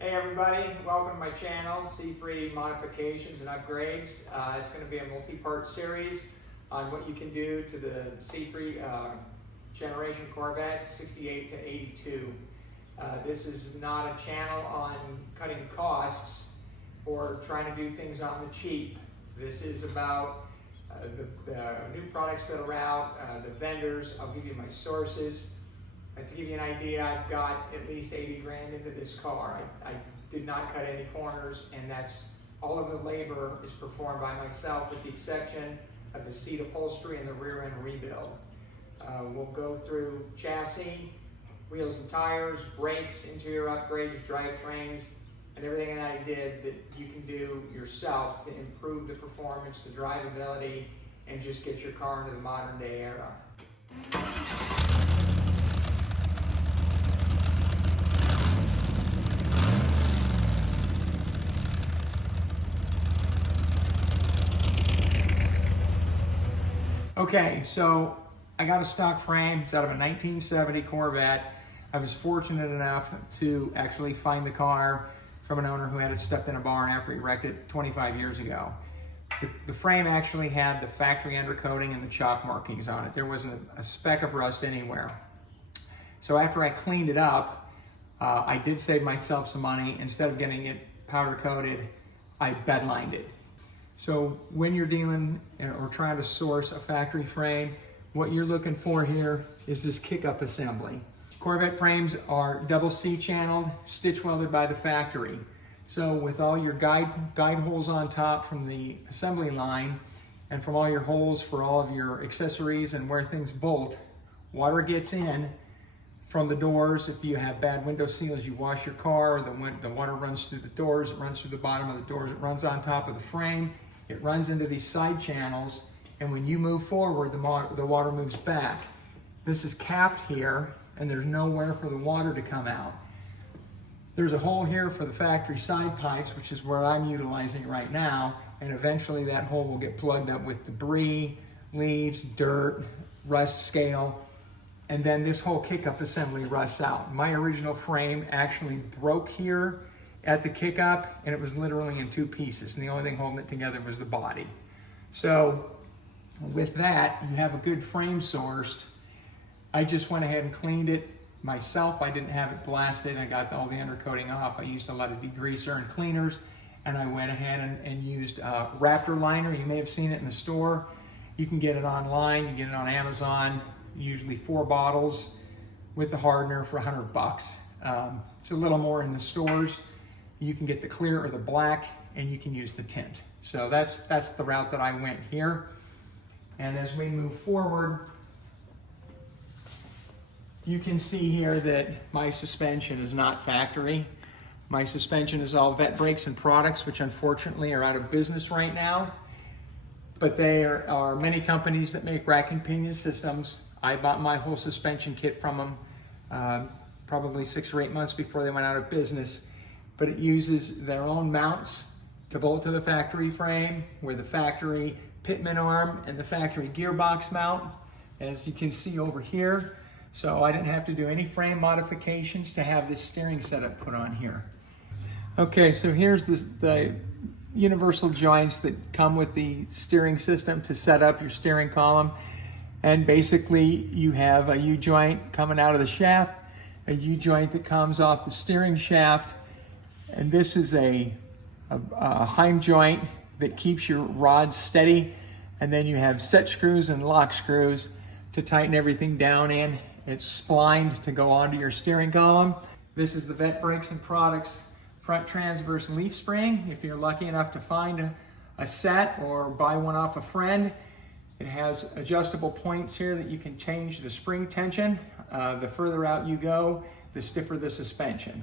Hey everybody, welcome to my channel, C3 Modifications and Upgrades. It's going to be a multi-part series on what you can do to the C3 generation Corvette 68 to 82. This is not a channel on cutting costs or trying to do things on the cheap. This is about the new products that are out, the vendors. I'll give you my sources. To give you an idea, I've got at least 80 grand into this car. I did not cut any corners, and that's all of the labor is performed by myself with the exception of the seat upholstery and the rear end rebuild. We'll go through chassis, wheels and tires, brakes, interior upgrades, drivetrains, and everything that I did that you can do yourself to improve the performance, the drivability, and just get your car into the modern day era. Okay, so I got a stock frame. It's out of a 1970 Corvette. I was fortunate enough to actually find the car from an owner who had it stuffed in a barn after he wrecked it 25 years ago. The frame actually had the factory undercoating and the chalk markings on it. There wasn't a speck of rust anywhere. So after I cleaned it up, I did save myself some money. Instead of getting it powder coated, I bedlined it. So when you're dealing or trying to source a factory frame, what you're looking for here is this kick-up assembly. Corvette frames are double C-channeled, stitch welded by the factory. So with all your guide holes on top from the assembly line and from all your holes for all of your accessories and where things bolt, water gets in from the doors. If you have bad window seals, you wash your car, the water runs through the doors, it runs through the bottom of the doors, it runs on top of the frame. It runs into these side channels, and when you move forward, the water moves back. This is capped here, and there's nowhere for the water to come out. There's a hole here for the factory side pipes, which is where I'm utilizing right now, and eventually that hole will get plugged up with debris, leaves, dirt, rust scale, and then this whole kick-up assembly rusts out. My original frame actually broke here at the kick-up, and it was literally in two pieces, and the only thing holding it together was the body. So with that, you have a good frame sourced. I just went ahead and cleaned it myself. I didn't have it blasted. I got all the undercoating off. I used a lot of degreaser and cleaners, and I went ahead and used Raptor liner. You may have seen it in the store. You can get it online. You can get it on Amazon, usually 4 bottles with the hardener for $100. It's a little more in the stores. You can get the clear or the black, and you can use the tint. So that's the route that I went here. And as we move forward, you can see here that my suspension is not factory. My suspension is all Vet Brakes and Products, which unfortunately are out of business right now. But there are many companies that make rack and pinion systems. I bought my whole suspension kit from them probably 6 or 8 months before they went out of business. But it uses their own mounts to bolt to the factory frame, where the factory pitman arm and the factory gearbox mount, as you can see over here. So I didn't have to do any frame modifications to have this steering setup put on here. Okay, so here's the universal joints that come with the steering system to set up your steering column. And basically you have a U-joint coming out of the shaft, a U-joint that comes off the steering shaft, and this is a Heim joint that keeps your rods steady, and then you have set screws and lock screws to tighten everything down in. It's splined to go onto your steering column. This is the Vet Brakes and Products front transverse leaf spring. If you're lucky enough to find a set or buy one off a friend, it has adjustable points here that you can change the spring tension. The further out you go, the stiffer the suspension.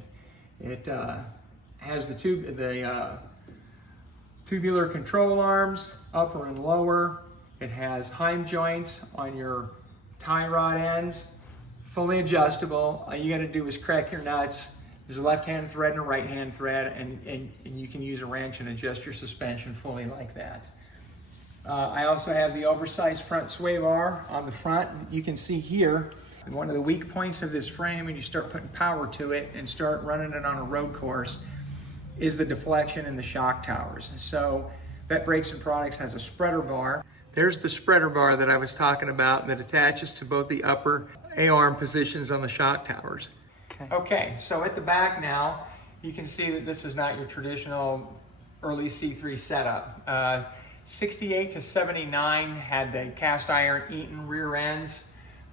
It has the tubular control arms, upper and lower. It has Heim joints on your tie rod ends, fully adjustable. All you gotta do is crack your nuts. There's a left-hand thread and a right-hand thread, and you can use a wrench and adjust your suspension fully like that. I also have the oversized front sway bar on the front. You can see here, One of the weak points of this frame, when you start putting power to it and start running it on a road course, is the deflection in the shock towers. So Vette Brakes and Products has a spreader bar. There's the spreader bar that I was talking about that attaches to both the upper A-arm positions on the shock towers. Okay, so at the back now, you can see that this is not your traditional early C3 setup. 68 to 79 had the cast iron Eaton rear ends,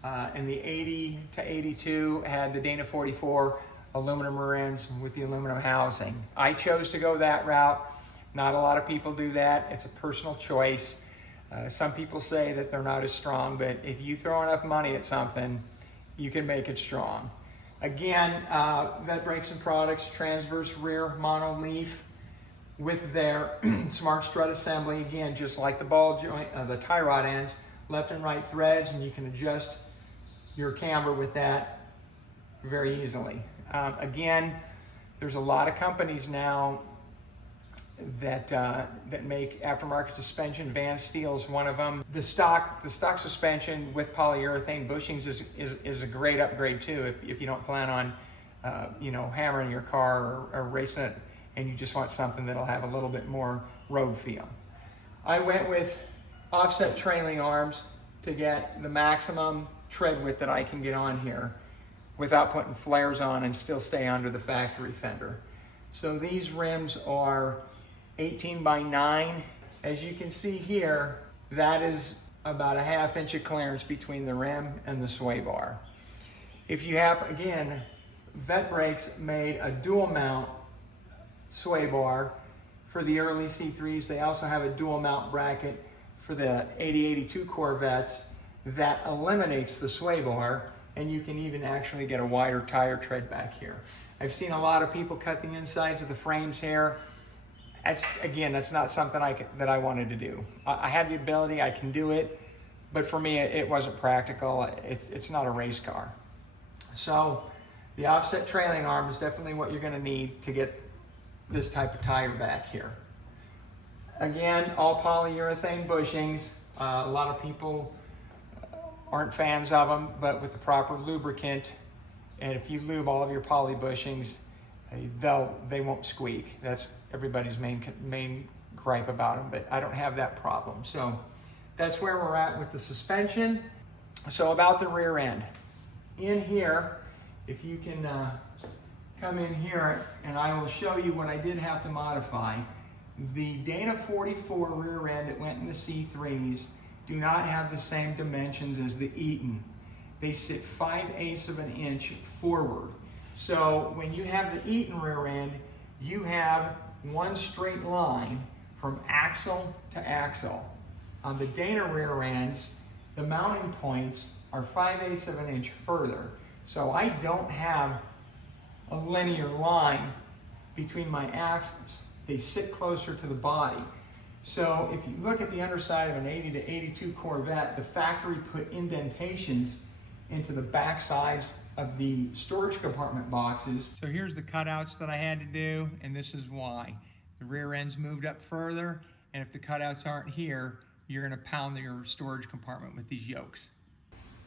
and the 80 to 82 had the Dana 44 aluminum rear ends with the aluminum housing. I chose to go that route. Not a lot of people do that. It's a personal choice. Some people say that they're not as strong, but if you throw enough money at something, you can make it strong. Again, Vette Brakes and Products, transverse rear monoleaf with their smart strut assembly. Again, just like the ball joint, the tie rod ends, left and right threads, and you can adjust your camber with that very easily. Again, there's a lot of companies now that make aftermarket suspension. Van Steel's one of them. The stock suspension with polyurethane bushings is a great upgrade too if you don't plan on hammering your car or racing it, and you just want something that'll have a little bit more road feel. I went with offset trailing arms to get the maximum tread width that I can get on here without putting flares on and still stay under the factory fender. So these rims are 18 by 9. As you can see here, that is about a 1/2 inch of clearance between the rim and the sway bar. If you have, again, Vette Brakes made a dual mount sway bar for the early C3s. They also have a dual mount bracket for the 80-82 Corvettes that eliminates the sway bar, and you can even actually get a wider tire tread back here. I've seen a lot of people cut the insides of the frames here. That's not something that I wanted to do. I have the ability, I can do it, but for me, it wasn't practical. It's not a race car. So the offset trailing arm is definitely what you're gonna need to get this type of tire back here. Again, all polyurethane bushings. A lot of people aren't fans of them, but with the proper lubricant, and if you lube all of your poly bushings, they won't squeak. That's everybody's main gripe about them, but I don't have that problem. So that's where we're at with the suspension. So about the rear end. In here, if you can come in here, and I will show you what I did have to modify. The Dana 44 rear end that went in the C3s do not have the same dimensions as the Eaton. They sit 5/8 of an inch forward. So when you have the Eaton rear end, you have one straight line from axle to axle. On the Dana rear ends, the mounting points are 5/8 of an inch further. So I don't have a linear line between my axles. They sit closer to the body. So if you look at the underside of an 80 to 82 Corvette, the factory put indentations into the back sides of the storage compartment boxes. So here's the cutouts that I had to do, and this is why. The rear end's moved up further, and if the cutouts aren't here, you're gonna pound your storage compartment with these yokes.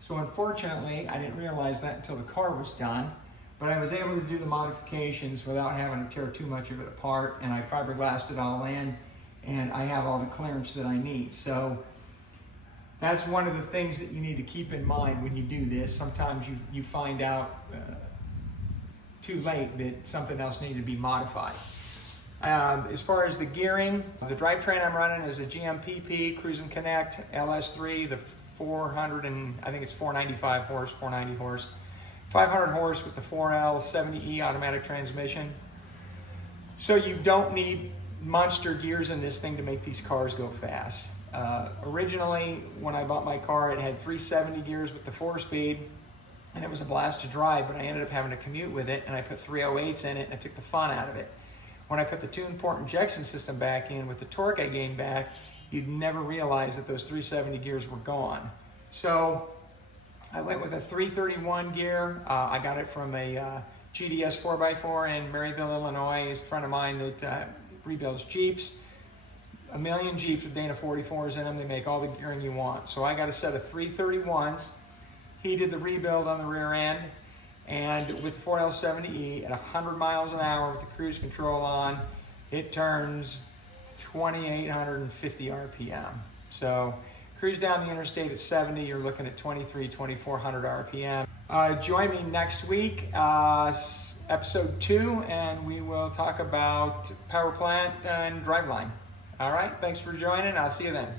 So unfortunately, I didn't realize that until the car was done, but I was able to do the modifications without having to tear too much of it apart, and I fiberglassed it all in, and I have all the clearance that I need. So that's one of the things that you need to keep in mind when you do this. Sometimes you find out too late that something else needed to be modified. As far as the gearing, the drivetrain I'm running is a GMPP Cruise and Connect LS3, the 400 and I think it's 495 horse, 490 horse, 500 horse with the 4L 70E automatic transmission. So you don't need monster gears in this thing to make these cars go fast. Originally, when I bought my car, it had 370 gears with the 4-speed, and it was a blast to drive, but I ended up having to commute with it, and I put 308s in it, and it took the fun out of it. When I put the 2-port injection system back in with the torque I gained back, you'd never realize that those 370 gears were gone. So I went with a 331 gear. I got it from a GDS 4x4 in Maryville, Illinois. He's a friend of mine that rebuilds Jeeps. A million Jeeps with Dana 44s in them. They make all the gearing you want. So I got a set of 331s. He did the rebuild on the rear end, and with the 4L70E at 100 miles an hour with the cruise control on, it turns 2,850 RPM. So cruise down the interstate at 70, you're looking at 2,400 RPM. Join me next week, episode 2, and we will talk about power plant and driveline. All right, thanks for joining. I'll see you then.